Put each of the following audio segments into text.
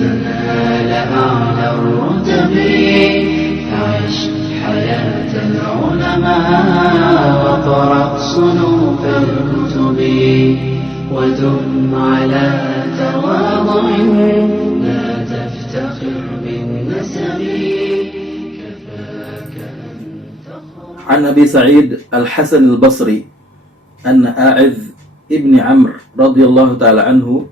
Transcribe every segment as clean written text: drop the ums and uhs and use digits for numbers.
تنال أعلى الرتب فعش حياة العلماء وقرأ صنوف الكتب ودم على تواضع لا تفتخر بالنسب كفاك أن تخرج. عن أبي سعيد الحسن البصري أن أعذ ابن عمرو رضي الله تعالى عنه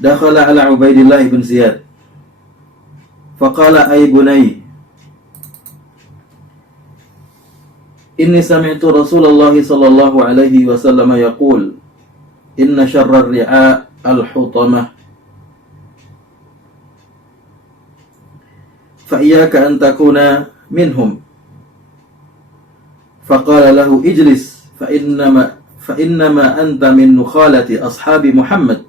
دخل على عبيد الله بن زياد فقال أي بني إني سمعت رسول الله صلى الله عليه وسلم يقول إن شر الرعاء الحطمة فإياك أن تكون منهم. فقال له اجلس فإنما أنت من نخالة أصحاب محمد.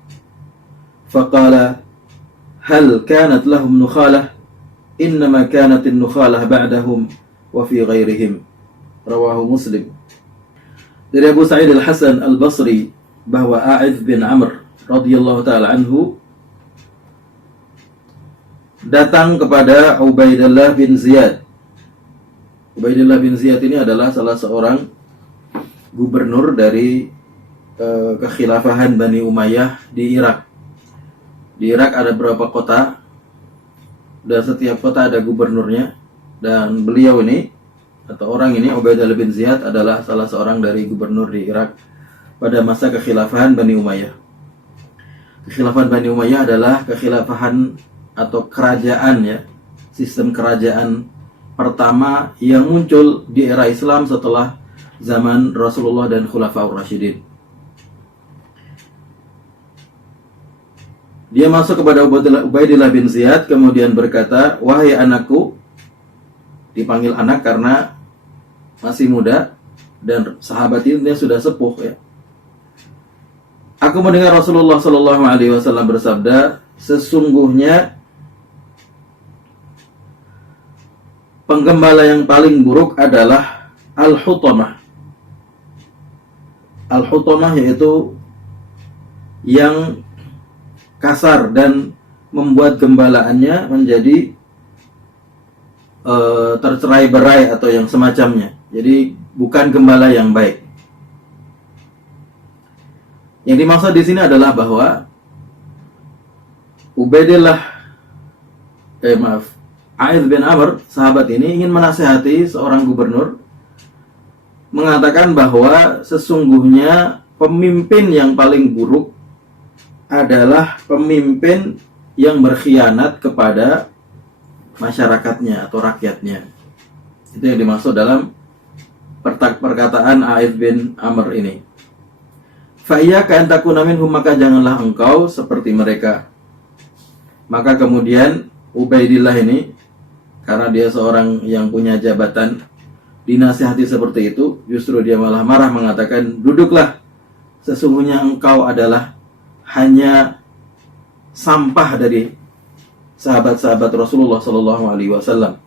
فقال هل كانت لهم نخالة؟ إنما كانت النخالة بعدهم وفي غيرهم. Rawahu Muslim. Dari Abu Sa'id Al-Hasan Al-Basri bahwa A'idh bin Amr radhiyallahu ta'ala anhu datang kepada Ubaidillah bin Ziyad. Ubaidillah bin Ziyad ini adalah salah seorang gubernur dari kekhilafahan Bani Umayyah di Irak. Di Irak ada beberapa kota dan setiap kota ada gubernurnya, dan beliau ini atau orang ini Ubaidillah bin Ziyad adalah salah seorang dari gubernur di Irak pada masa kekhilafahan Bani Umayyah. Kekhilafahan Bani Umayyah adalah kekhilafahan atau kerajaan, ya, sistem kerajaan pertama yang muncul di era Islam setelah zaman Rasulullah dan Khulafaur Rasyidin. Dia masuk kepada Ubaidillah bin Ziyad kemudian berkata, "Wahai anakku," dipanggil anak karena masih muda dan sahabat ini dia sudah sepuh, ya. "Aku mendengar Rasulullah sallallahu alaihi wasallam bersabda, sesungguhnya penggembala yang paling buruk adalah al-hutamah." Al-hutamah yaitu yang kasar dan membuat gembalaannya menjadi tercerai-berai atau yang semacamnya. Jadi bukan gembala yang baik. Yang dimaksud di sini adalah bahwa A'idh bin Amr, sahabat ini ingin menasihati seorang gubernur, mengatakan bahwa sesungguhnya pemimpin yang paling buruk adalah pemimpin yang berkhianat kepada masyarakatnya atau rakyatnya. Itu yang dimaksud dalam perkataan A'idh bin Amr ini. Fa'iyyaka an takuna minhum, maka janganlah engkau seperti mereka. Maka kemudian Ubaidillah ini, karena dia seorang yang punya jabatan, dinasihati seperti itu, justru dia malah marah mengatakan, "Duduklah, sesungguhnya engkau adalah hanya sampah dari sahabat-sahabat Rasulullah sallallahu alaihi wasallam."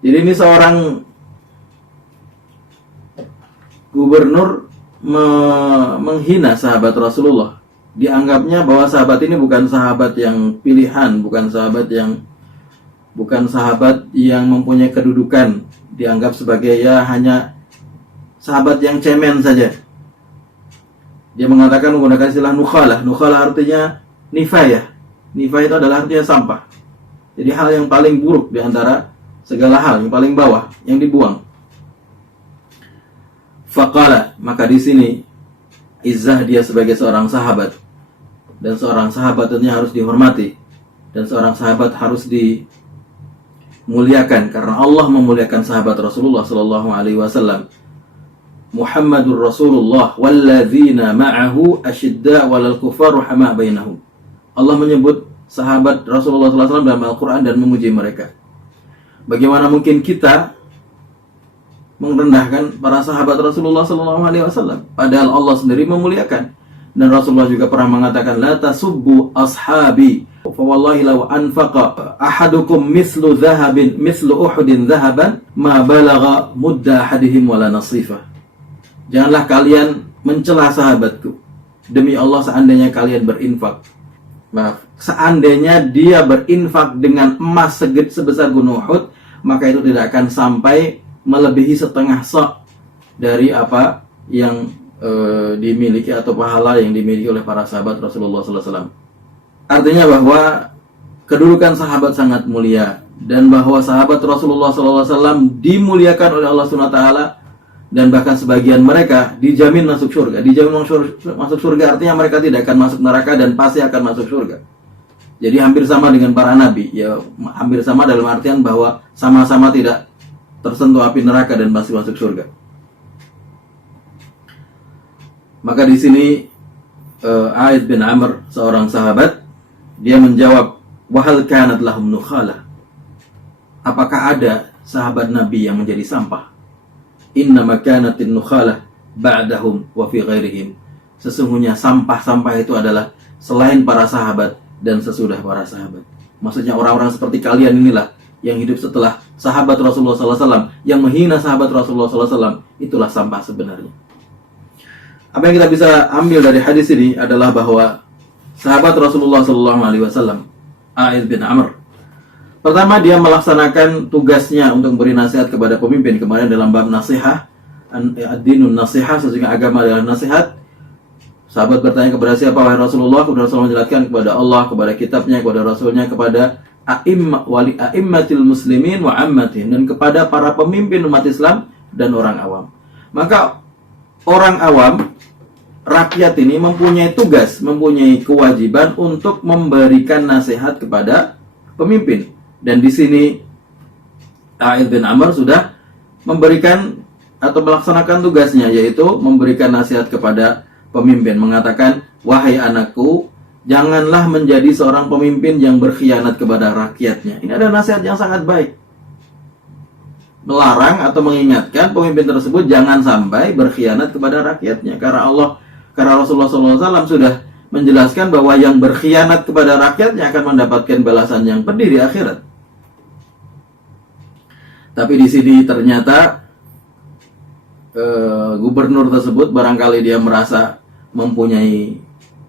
Jadi ini seorang gubernur menghina sahabat Rasulullah. Dianggapnya bahwa sahabat ini bukan sahabat yang pilihan, bukan sahabat yang mempunyai kedudukan. Dianggap sebagai ya hanya sahabat yang cemen saja. Dia mengatakan menggunakan istilah nukhalah. Nukhalah artinya nifayah. Nifayah itu adalah artinya sampah. Jadi hal yang paling buruk di antara segala hal, yang paling bawah, yang dibuang. Faqala, maka di sini izzah dia sebagai seorang sahabat, dan seorang sahabat tentunya harus dihormati, dan seorang sahabat harus dimuliakan karena Allah memuliakan sahabat Rasulullah sallallahu alaihi wasallam. Muhammadur Rasulullah walladzina ma'ahu asyidda'u 'alal kuffar ruhama' bainahum. Allah menyebut sahabat Rasulullah sallallahu alaihi wasallam dalam Al-Qur'an dan memuji mereka. Bagaimana mungkin kita merendahkan para sahabat Rasulullah sallallahu alaihi wasallam, padahal Allah sendiri memuliakan. Dan Rasulullah juga pernah mengatakan, "La tasubbu ashabi, fa wallahi law anfaqa ahadukum mislu Uhudin dhahaban ma balagha mudda ahadihim wala nasifah." Janganlah kalian mencela sahabatku. demi Allah seandainya kalian berinfak, maaf, seandainya dia berinfak dengan emas sebesar gunung Uhud, maka itu tidak akan sampai melebihi setengah sa' dari apa yang dimiliki atau pahala yang dimiliki oleh para sahabat Rasulullah SAW. Artinya bahwa kedudukan sahabat sangat mulia, dan bahwa sahabat Rasulullah SAW dimuliakan oleh Allah SWT, dan bahkan sebagian mereka dijamin masuk surga. Dijamin masuk surga artinya mereka tidak akan masuk neraka dan pasti akan masuk surga. Jadi hampir sama dengan para nabi, ya hampir sama dalam artian bahwa sama-sama tidak tersentuh api neraka dan pasti masuk surga. Maka di sini A'id bin Amr, seorang sahabat, dia menjawab, wahal kanat lahum nukhalah, apakah ada sahabat Nabi yang menjadi sampah? Innama kanatin nukhalah ba'dahum wa fi ghairihim. Sesungguhnya sampah-sampah itu adalah selain para sahabat dan sesudah para sahabat. Maksudnya orang-orang seperti kalian inilah yang hidup setelah sahabat Rasulullah SAW, yang menghina sahabat Rasulullah SAW, itulah sampah sebenarnya. Apa yang kita bisa ambil dari hadis ini adalah bahwa sahabat Rasulullah SAW, A'id bin Amr, pertama dia melaksanakan tugasnya untuk memberi nasihat kepada pemimpin. Kemarin dalam bab nasihat, ad-dinun nasihat, sesungguhnya agama adalah nasihat. Sahabat bertanya kepada siapa wahai Rasulullah? Kemudian Rasulullah menjelaskan kepada Allah, kepada kitabnya, kepada Rasulnya, kepada a'immatil muslimin wa ammatihim, dan kepada para pemimpin umat Islam dan orang awam. Maka orang awam, rakyat ini mempunyai tugas, mempunyai kewajiban untuk memberikan nasihat kepada pemimpin. Dan di sini A'id bin Amr sudah memberikan atau melaksanakan tugasnya, yaitu memberikan nasihat kepada pemimpin, mengatakan, wahai anakku, janganlah menjadi seorang pemimpin yang berkhianat kepada rakyatnya. Ini adalah nasihat yang sangat baik, melarang atau mengingatkan pemimpin tersebut jangan sampai berkhianat kepada rakyatnya, karena Rasulullah SAW sudah menjelaskan bahwa yang berkhianat kepada rakyatnya akan mendapatkan balasan yang pedih di akhirat. Tapi di sini ternyata gubernur tersebut barangkali dia merasa mempunyai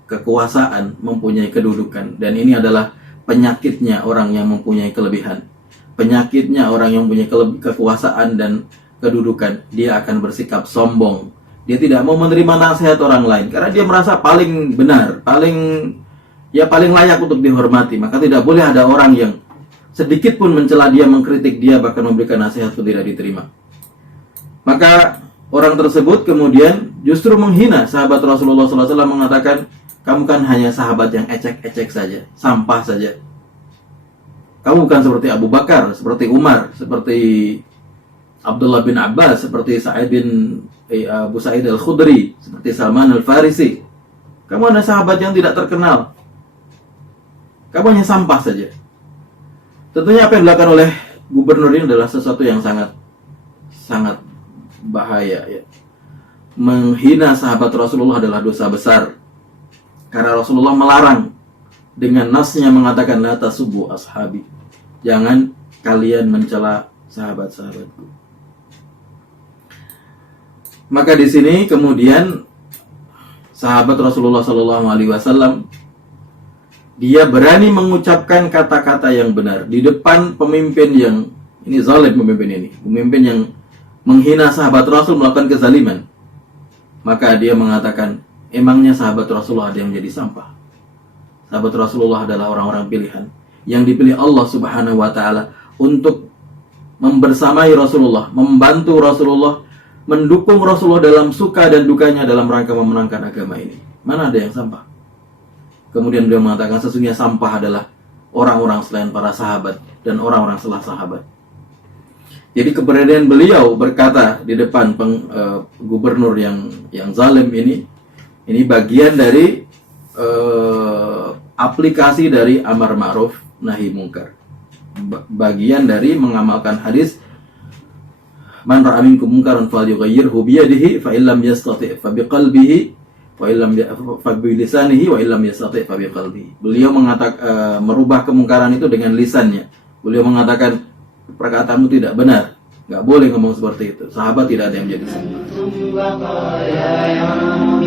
kekuasaan, mempunyai kedudukan, dan ini adalah penyakitnya orang yang mempunyai kelebihan. Penyakitnya orang yang mempunyai kekuasaan dan kedudukan, dia akan bersikap sombong. Dia tidak mau menerima nasihat orang lain karena dia merasa paling benar, paling layak untuk dihormati. Maka tidak boleh ada orang yang sedikit pun mencela dia, mengkritik dia, bahkan memberikan nasihat pun tidak diterima. Maka orang tersebut kemudian justru menghina sahabat Rasulullah SAW, mengatakan, kamu kan hanya sahabat yang ecek-ecek saja, sampah saja. Kamu bukan seperti Abu Bakar, seperti Umar, seperti Abdullah bin Abbas, seperti Abu Sa'id al-Khudri, seperti Salman al-Farisi. Kamu adalah sahabat yang tidak terkenal. Kamu hanya sampah saja. Tentunya apa yang dilakukan oleh gubernur ini adalah sesuatu yang sangat bahaya, ya. Menghina sahabat Rasulullah adalah dosa besar, karena Rasulullah melarang dengan nasnya mengatakan, la tasubbu ashabi, jangan kalian mencela sahabat-sahabatku. Maka di sini kemudian sahabat Rasulullah SAW, dia berani mengucapkan kata-kata yang benar di depan pemimpin yang ini zalim, pemimpin yang menghina sahabat Rasul, melakukan kezaliman. Maka dia mengatakan, emangnya sahabat Rasulullah ada yang menjadi sampah? Sahabat Rasulullah adalah orang-orang pilihan yang dipilih Allah Subhanahu wa Ta'ala untuk membersamai Rasulullah, membantu Rasulullah, mendukung Rasulullah dalam suka dan dukanya dalam rangka memenangkan agama ini. Mana ada yang sampah? Kemudian beliau mengatakan, sesungguhnya sampah adalah orang-orang selain para sahabat dan orang-orang setelah sahabat. Jadi keberanian beliau berkata di depan gubernur yang zalim ini bagian dari aplikasi dari amar ma'ruf nahi mungkar. Bagian dari mengamalkan hadis, man ra'a minkum munkaran falyughayyirhu bi yadihi fa illam yastati' fa biqalbihi wa illam fa bi lisanihi wa illam yastati' fa biqalbihi. Beliau mengatakan merubah kemungkaran itu dengan lisannya. Beliau mengatakan, perkataanmu tidak benar, Nggak boleh ngomong seperti itu. Sahabat tidak ada yang menjadi sunnah. بقايا يوم